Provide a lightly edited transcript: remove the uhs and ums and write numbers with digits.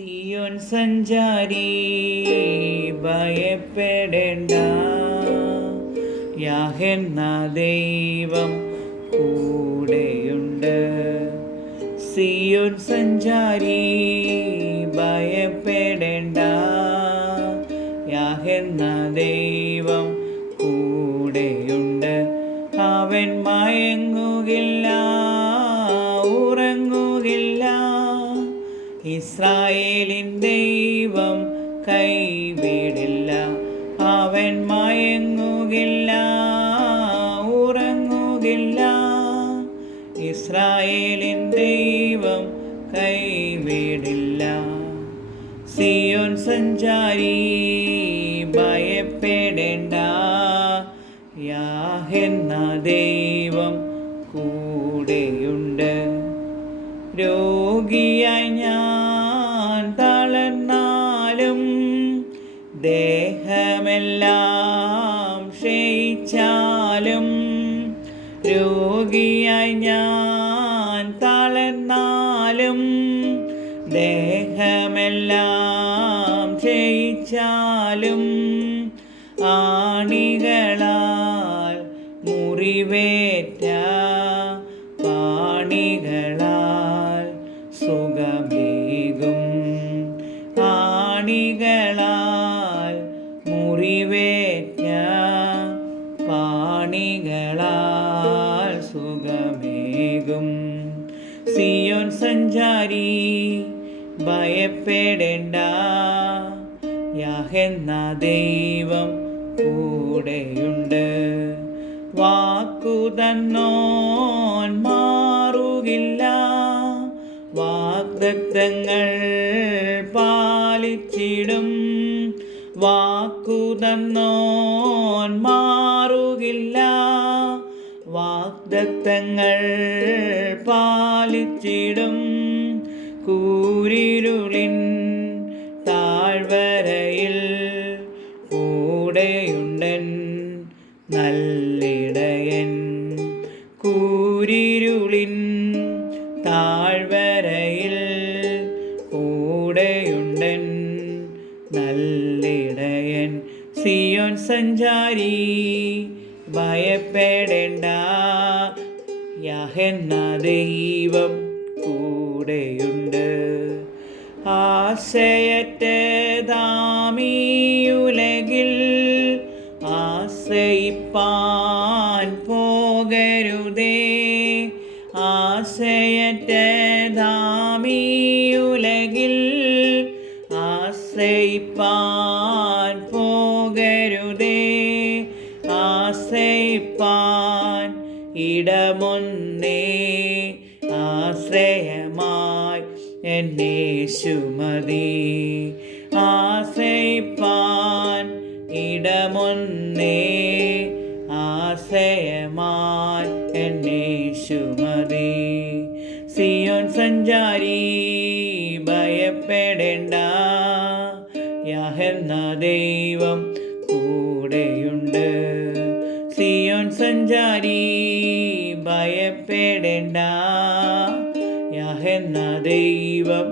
സിയോൻ സഞ്ചാരി ഭയപ്പെടേണ്ട, യാഹെന്ന ദൈവം കൂടെയുണ്ട്. സിയോൻ സഞ്ചാരി ഭയപ്പെടേണ്ട, യാഹെന്ന ദൈവം കൂടെയുണ്ട്. അവൻ മയങ്ങുകില്ല, ഉറങ്ങുകില്ല. ഇസ്രായേലിൻ ദൈവം കൈവിടില്ല. അവൻ മയങ്ങുകില്ല, ഉറങ്ങുകില്ല. ഇസ്രായേലിൻ ദൈവം കൈവിടില്ല. സിയോൻ സഞ്ചാരി ഭയപ്പെടേണ്ട, യാഹെന്ന ദൈവം കൂടെയുണ്ട്. രോഗിയായി ഞാൻ തളർന്നാലും, ദേഹമെല്ലാം ക്ഷയിച്ചാലും, രോഗിയായി ഞാൻ തളർന്നാലും, ദേഹമെല്ലാം ക്ഷയിച്ചാലും, ആണികളാൽ മുറിവേറ്റ പാണികളാൽ സുഖമേകും. ആണികളാൽ മുറിവേറ്റ പാണികളാൽ സുഖമേകും. സിയോൻ സഞ്ചാരി ഭയപ്പെടേണ്ട, യാഹെന്ന ദൈവം കൂടെയുണ്ട്. വാക്കു തന്നോൻ മാറുകില്ല, വാഗ്ദത്തങ്ങൾ പാലിച്ചിടും. വാക്കു തന്നോൻ മാറുകില്ല, വാഗ്ദത്തങ്ങൾ പാലിച്ചിടും. കൂരിരുളിൻ താഴ്വരയിൽ കൂടെയുണ്ടൻ നല്ലിടയൻ. കൂരിരുളിൻ താഴ്വരയിൽ കൂടെയുണ്ടൻ നല്ലിടയൻ. സിയോൻ സഞ്ചാരി ഭയപ്പെടേണ്ട, യാഹെന്ന ദൈവം കൂടെയുണ്ട്. ആശ്രയറ്റതാമീയുലകിൽ ആശ്രയിപ്പാൻ പോകരുതേ. ആശ്രയറ്റതാമീയുലകിൽ ആശ്രയിപ്പാൻ പോകരുതേ. ആശ്രയിപ്പാൻ ഇടമൊന്നേ, ആശ്രയമായി എന്നേശു മതി. ആശ്രയിപ്പാൻ ഇടമൊന്നേ, ആശ്രയമായി എന്നേശു മതി. സിയോൻ സഞ്ചാരി ഭയപ്പെടേണ്ട, യാഹെന്ന ദൈവം കൂടെയുണ്ട്. സിയോൻ സഞ്ചാരി ഭയപ്പെടേണ്ട, യാഹെന്ന ദൈവം